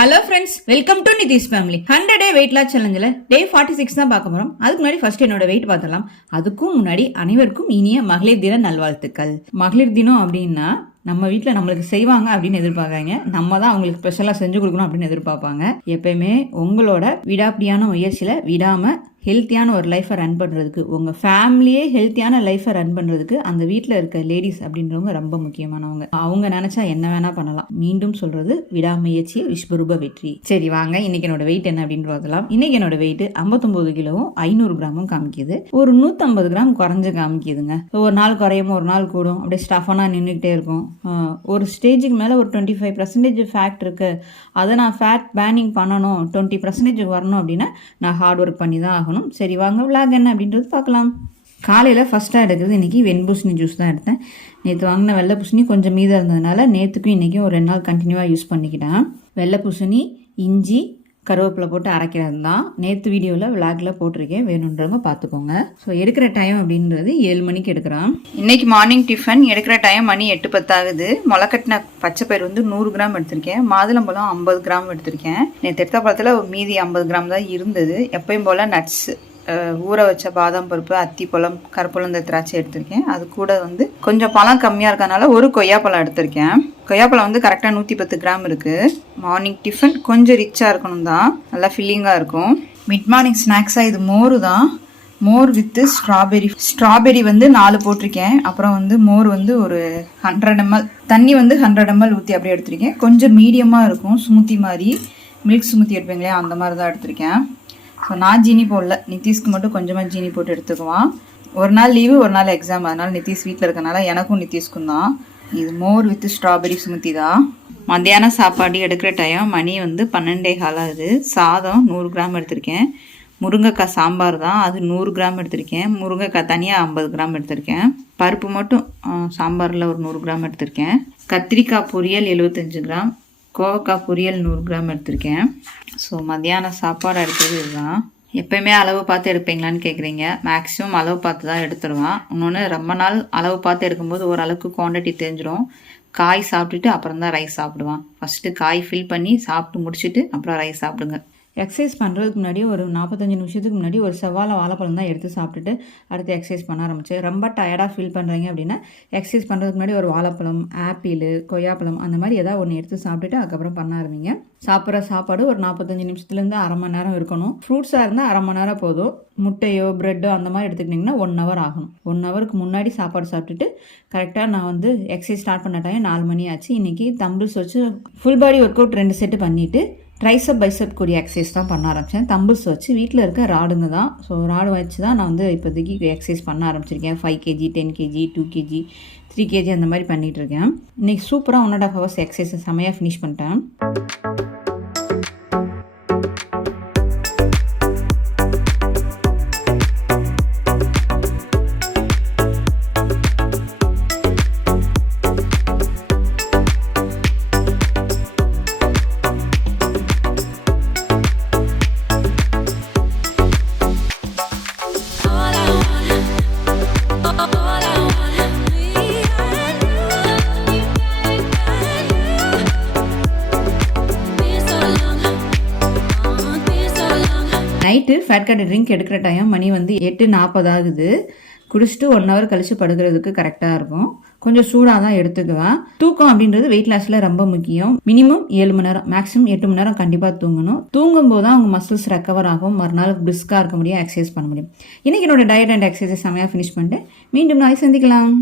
Hello friends, welcome to Nitish family. 100 day weight loss சேலஞ்சில் day 46 தான் பார்க்க போகிறோம். அதுக்கு முன்னாடி ஃபர்ஸ்ட் என்னோட வெயிட் பார்த்தலாம். அதுக்கும் முன்னாடி அனைவருக்கும் இனிய மகளிர் தின நல்வாழ்த்துக்கள். மகளிர் தினம் அப்படின்னா நம்ம வீட்டில் நம்மளுக்கு செய்வாங்க அப்படின்னு எதிர்பார்க்காங்க, நம்ம தான் அவங்களுக்கு ஸ்பெஷலாக செஞ்சு கொடுக்கணும் அப்படின்னு எதிர்பார்ப்பாங்க. எப்பயுமே உங்களோட விடாப்பிடியான முயற்சியில் விடாமல் ஹெல்த்தியான ஒரு லைஃப்பை ரன் பண்ணுறதுக்கு, உங்கள் ஃபேமிலியே ஹெல்த்தியான லைஃப்பை ரன் பண்ணுறதுக்கு அந்த வீட்டில் இருக்க லேடிஸ் அப்படின்றவங்க ரொம்ப முக்கியமானவங்க. அவங்க நினச்சா என்ன வேணால் பண்ணலாம். மீண்டும் சொல்கிறது, விடாமுயற்சியை விஸ்வரூப வெற்றி. சரி வாங்க, இன்னைக்கு என்னோட வெயிட் என்ன அப்படின்னு பார்க்கலாம். இன்னைக்கு என்னோட வெயிட் 59 கிலோவும் 500 கிராமும் காமிக்குது. ஒரு 150 கிராம் குறைஞ்சு காமிக்குதுங்க. ஒரு நாள் குறையும், ஒரு நாள் கூடும், அப்படியே ஸ்டஃபானாக நின்றுக்கிட்டே இருக்கும். ஒரு ஸ்டேஜுக்கு மேலே ஒரு 25% ஃபேட் இருக்குது. அதை நான் ஃபேட் பேனிங் பண்ணணும், 20% வரணும் அப்படின்னா நான் ஹார்ட் ஒர்க் பண்ணி தான் ஆகணும். சரி வாங்க, விளாக் என்ன அப்படின்றது பார்க்கலாம். காலையில் ஃபஸ்ட்டாக எடுக்கிறது இன்றைக்கி வெண்பூசணி ஜூஸ் தான் எடுத்தேன். நேற்று வாங்கின வெள்ளை பூசணி கொஞ்சம் மீதம் இருந்ததுனால நேற்றுக்கும் இன்றைக்கும் ஒரு 2 நாள் கண்டினியூவாக யூஸ் பண்ணிக்கிட்டேன். வெள்ளை பூசணி, இஞ்சி, கருவேப்பிலை போட்டு அரைக்கிறது தான் நேற்று வீடியோவில் விளாகில் போட்டிருக்கேன், வேணுன்றவங்க பார்த்துக்கோங்க. ஸோ எடுக்கிற டைம் அப்படின்றது 7 மணிக்கு எடுக்கிறோம். இன்றைக்கி மார்னிங் டிஃபன் எடுக்கிற டைம் மணி 8:10 ஆகுது. முளைக்கட்டின பச்சைப்பயிர் 100 கிராம் எடுத்திருக்கேன். மாதுளம்பழம் 50 கிராம் எடுத்திருக்கேன். நேற்று எடுத்த பழத்தில் மீதி 50 கிராம் தான் இருந்தது. எப்பயும் போல் நட்ஸ், ஊற வச்ச பாதாம் பருப்பு, அத்திப்பழம், கருப்புலந்த திராட்சை எடுத்திருக்கேன். அது கூட கொஞ்சம் பழம் கம்மியாக இருக்கனால ஒரு கொய்யாப்பழம் எடுத்திருக்கேன். கொய்யாப்பழம் கரெக்டாக 110 கிராம் இருக்குது. மார்னிங் டிஃபன் கொஞ்சம் ரிச்சாக இருக்கணும் தான், நல்லா ஃபில்லிங்காக இருக்கும். மிட் மார்னிங் ஸ்நாக்ஸாக இது மோர் தான். மோர் வித்து ஸ்ட்ராபெரி. 4 போட்டிருக்கேன். அப்புறம் மோர் ஒரு 100 ml, தண்ணி 100 ml ஊற்றி அப்படியே எடுத்திருக்கேன். கொஞ்சம் மீடியமாக இருக்கும், ஸ்மூத்தி மாதிரி, மில்க் ஸ்மூத்தி எடுப்பீங்களே அந்த மாதிரி தான் எடுத்திருக்கேன். ஸோ நான் ஜீனி போடல, நிதிஷ்க்கு மட்டும் கொஞ்சமாக ஜீனி போட்டு எடுத்துக்குவான். ஒரு நாள் லீவு, ஒரு நாள் எக்ஸாம், அதனால் நிதிஷ் வீட்டில் இருக்கனால எனக்கும் நிதிஷ்க்கும் தான். இது மோர் வித் ஸ்ட்ராபெரி ஸ்மூத்தி தான். மத்தியானம் சாப்பாடு எடுக்கிற டைம் மணி 12:15 ஆகுது. சாதம் 100 கிராம் எடுத்திருக்கேன். முருங்கைக்காய் சாம்பார் தான், அது 100 கிராம் எடுத்திருக்கேன். முருங்கைக்காய் தனியாக 50 கிராம் எடுத்திருக்கேன். பருப்பு மட்டும் சாம்பாரில் ஒரு 100 கிராம் எடுத்திருக்கேன். கத்திரிக்காய் பொரியல் 75 கிராம். கோவக்காய் பொரியல் 100 கிராம் எடுத்திருக்கேன். ஸோ மத்தியானம் சாப்பாடு எடுக்கிறது இதுதான். எப்போயுமே அளவு பார்த்து எடுப்பீங்களான்னு கேட்குறீங்க. மேக்ஸிமம் அளவு பார்த்து தான் எடுத்துருவான். இன்னொன்று, ரொம்ப நாள் அளவு பார்த்து எடுக்கும்போது ஓரளவுக்கு குவான்டிட்டி தெரிஞ்சிடும். காய் சாப்பிட்டுட்டு அப்புறம் தான் ரைஸ் சாப்பிடுவான். ஃபஸ்ட்டு காய் ஃபில் பண்ணி சாப்பிட்டு முடிச்சுட்டு அப்புறம் ரைஸ் சாப்பிடுங்க. எக்ஸசைஸ் பண்ணுறதுக்கு முன்னாடி ஒரு 45 நிமிஷத்துக்கு முன்னாடி ஒரு செவ்வாழை வாழைப்பழம் தான் எடுத்து சாப்பிட்டுட்டு அடுத்து எக்ஸசைஸ் பண்ண ஆரம்பிச்சு. ரொம்ப டயர்டாக ஃபீல் பண்ணுறீங்க அப்படின்னா எக்ஸசைஸ் பண்ணுறதுக்கு முன்னாடி ஒரு வாழைப்பழம், ஆப்பிள், கொய்யாப்பழம் அந்த மாதிரி ஏதாவது ஒன்று எடுத்து சாப்பிட்டுட்டு அதுக்கப்புறம் பண்ண ஆரம்பிங்க. சாப்பிட்ற சாப்பாடு ஒரு 45 நிமிஷத்துலேருந்து அரை மணி நேரம் இருக்கணும். ஃப்ரூட்ஸாக இருந்தால் அரை மணி நேரம் போதும். முட்டையோ ப்ரெட்டோ அந்த மாதிரி எடுத்துக்கிட்டிங்கன்னா 1 hour ஆகணும். 1 hourக்கு முன்னாடி சாப்பாடு சாப்பிட்டுட்டு கரெக்டாக நான் எக்ஸசைஸ் ஸ்டார்ட் பண்ண டைம் 4 மணி ஆச்சு. இன்றைக்கி தம்பிள்ஸ் வச்சு full body work out 2 set பண்ணிவிட்டு ட்ரைசப் பைசப் கூடிய எக்ஸசைஸ் தான் பண்ண ஆரம்பித்தேன். தம்பிள்ஸ் வச்சு வீட்டில் இருக்க ராடுங்க தான். ஸோ ராடு வச்சு தான் நான் இப்போதைக்கு எக்ஸசைஸ் பண்ண ஆரம்பிச்சிருக்கேன். 5 kg, 10 kg, 2 kg, 3 kg அந்த மாதிரி பண்ணிகிட்ருக்கேன். இன்றைக்கி சூப்பராக 1.5 hours எக்ஸசைஸ் செம்மையாக ஃபினிஷ் பண்ணிட்டேன். நைட்டு ஃபேட் கட் ட்ரிங்க் எடுக்கிற டைம் மணி 8:40 ஆகுது. குடிச்சிட்டு 1 hour கழிச்சு படுக்கிறதுக்கு கரெக்டாக இருக்கும். கொஞ்சம் சூடாக தான் எடுத்துக்குவேன். தூக்கம் அப்படின்றது வெயிட் லாஸில் ரொம்ப முக்கியம். மினிமம் 7 மணி நேரம், மேக்ஸிமம் 8 மணி நேரம் கண்டிப்பாக தூங்கணும். தூங்கும் போது தான் அவங்க மசில்ஸ் ரெக்கவர் ஆகும். மறுநாள் பிரிஸ்காக இருக்க முடியும், எக்ஸசைஸ் பண்ண முடியும். இன்றைக்கி என்னோட டயட் அண்ட் எக்ஸசைஸ் செம்மையாக ஃபினிஷ் பண்ணிட்டு மீண்டும் நாளை சந்திக்கலாம்.